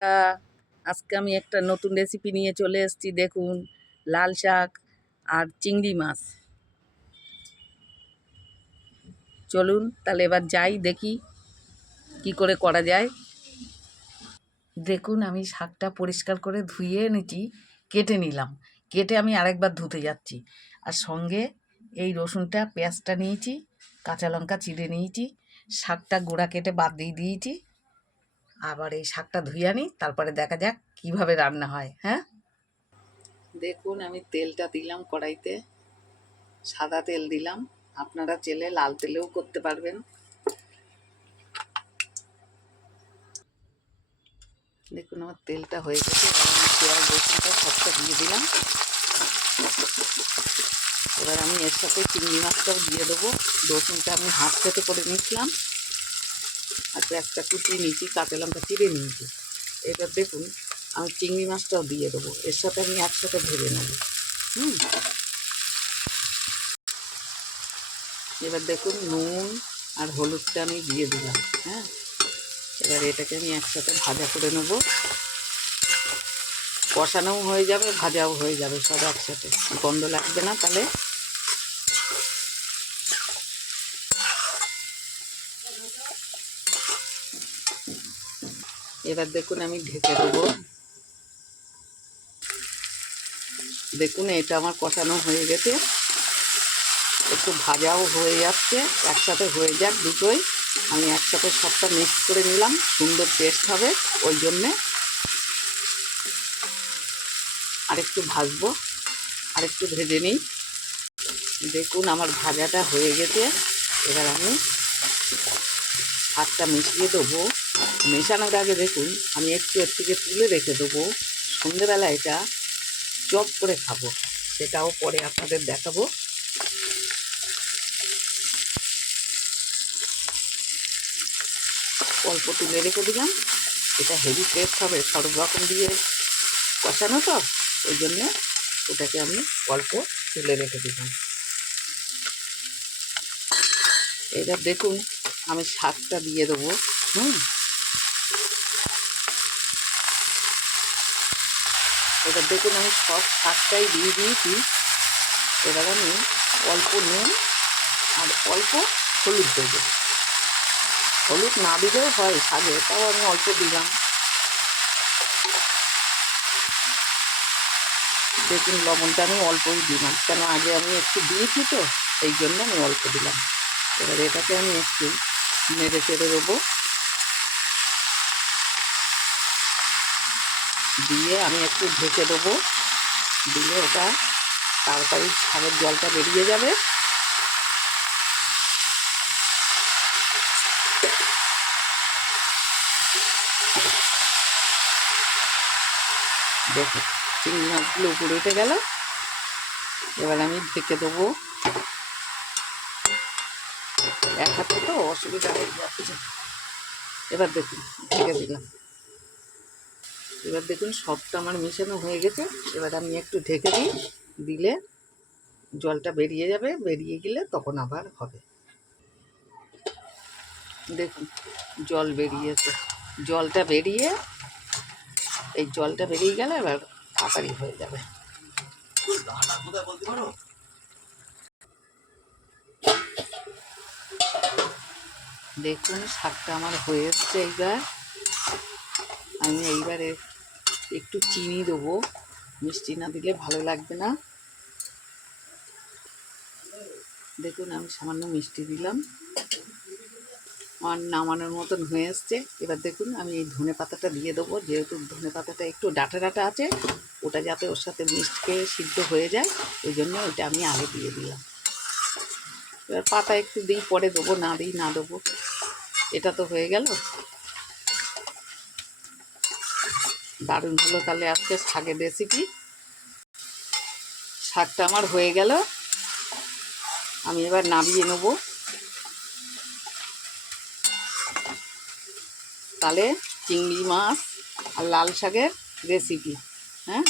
আজকে আমি একটা নতুন রেসিপি নিয়ে চলে এসেছি। দেখুন, লাল শাক আর চিংড়ি মাছ। চলুন তাহলে এবার যাই, দেখি কি করে করা যায়। দেখুন, আমি শাকটা পরিষ্কার করে ধুয়ে এনেছি, কেটে নিলাম। কেটে আমি আরেকবার ধুতে যাচ্ছি। আর সঙ্গে এই রসুনটা, পেঁয়াজটা নিয়েছি, কাঁচা লঙ্কা চিড়ে নিয়েছি, শাকটা গোড়া কেটে বাদ দিয়ে দিয়েছি। আবার এই শাকটা ধুয়ে আনি, তারপরে দেখা যাক কিভাবে রান্না হয়। হ্যাঁ, দেখুন আমি তেলটা দিলাম কড়াইতে, সাদা তেল দিলাম। আপনারা চাইলে লাল তেলেও করতে পারবেন। দেখুন আমার তেলটা হয়ে গেছে। এবার আমি পেঁয়াজ রসুনটা সবটা দিয়ে দিলাম। এবার আমি এর সাথে চিংড়ি মাছটাও দিয়ে দেবো। রসুনটা আমি হাত থেকে করে নিয়েছিলাম, আর পেঁয়াজটা কুচিয়ে নিয়েছি, কাঁচা লঙ্কা চিড়ে নিয়েছি। এবার দেখুন আমি চিংড়ি মাছটাও দিয়ে দেবো, এর সাথে আমি একসাথে ভেজে নেব। এবার দেখুন নুন আর হলুদটা আমি দিয়ে দিলাম। হ্যাঁ, এবার এটাকে আমি একসাথে ভাজা করে নেব। কষানোও হয়ে যাবে, ভাজাও হয়ে যাবে, সব একসাথে, গন্ধ লাগবে না। তাহলে এবার দেখুন আমি ঢেকে দেবো। দেখুন এটা আমার কষানো হয়ে গেছে, একটু ভাজাও হয়ে যাচ্ছে, একসাথে হয়ে যাক দুটোই। আমি একসাথে সবটা মিক্স করে নিলাম, সুন্দর টেস্ট হবে। ওই জন্যে আরেকটু ভাজবো, আরেকটু ভেজে নিই। দেখুন আমার ভাজাটা হয়ে গেছে। এবার আমি শাকটা মিশিয়ে দেবো। মেশানোর আগে দেখুন আমি একটু এর থেকে তুলে রেখে দেবো। সন্ধ্যেবেলা এটা চপ করে খাবো, সেটাও পরে আপনাদের দেখাবো। অল্প তুলে রেখে দিলাম, এটা হেভি টেস্ট হবে, সব রকম দিয়ে কষানো তো, ওই জন্যে ওটাকে আমি অল্প তুলে রেখে দিলাম। এবার দেখুন আমি শাকটা দিয়ে দেবো। এবার দেখুন আমি সব শাকটাই দিয়ে দিয়েছি। এবার আমি অল্প নুন আর অল্প হলুদ দেবো। হলুদ না দিলেও হয় শাকে, তাও আমি অল্প দিলাম। দেখুন লবণটা আমি অল্পই দিলাম, কেন আগে আমি একটু দিয়েছি তো, এই জন্য আমি অল্প দিলাম। এবার এটাকে আমি একটু নেড়ে চেড়ে দেবো, দিয়ে আমি একটু ঢেকে দেবো। দিলে ওটা তাড়াতাড়ি শাকের জলটা বেরিয়ে যাবে। দেখো চিংড়ি মাছগুলো উপরে উঠে গেল। এবার আমি ঢেকে দেবো। এক হাতে তো অসুবিধা হয়ে যাচ্ছে। এবার দেখুন ঢেকে দিলাম। এবার দেখুন সবটা আমার মেশানো হয়ে গেছে। এবার আমি একটু ঢেকে দিই, দিলে জলটা বেরিয়ে যাবে, বেরিয়ে গেলে তখন আবার হবে। দেখুন জল বেরিয়েছে, জলটা বেরিয়ে, এই জলটা বেরিয়ে গেলে এবার তাড়াতাড়ি হয়ে যাবে। দেখুন শাকটা আমার হয়ে এসছে। এইবার আমি এইবারে একটু চিনি দেবো, মিষ্টি না দিলে ভালো লাগবে না। দেখুন আমি সামান্য মিষ্টি দিলাম। আমার নামানোর মতন হয়ে এসছে। এবার দেখুন আমি এই ধনে পাতাটা দিয়ে দেবো, যেহেতু ধনে পাতাটা একটু ডাঁটা ডাঁটা আছে, ওটা যাতে ওর সাথে মিষ্টি সিদ্ধ হয়ে যায়, ওই জন্য ওইটা আমি আগে দিয়ে দিলাম। এবার পাতা একটু দিই, পরে দেবো, না দিই না দেবো। এটা তো হয়ে গেল, দারুণ হলো তাহলে আজকে শাকের রেসিপি। শাকটা আমার হয়ে গেল, আমি এবার নামিয়ে নেব। তাহলে চিংড়ি মাছ আর লাল শাকের রেসিপি। হ্যাঁ।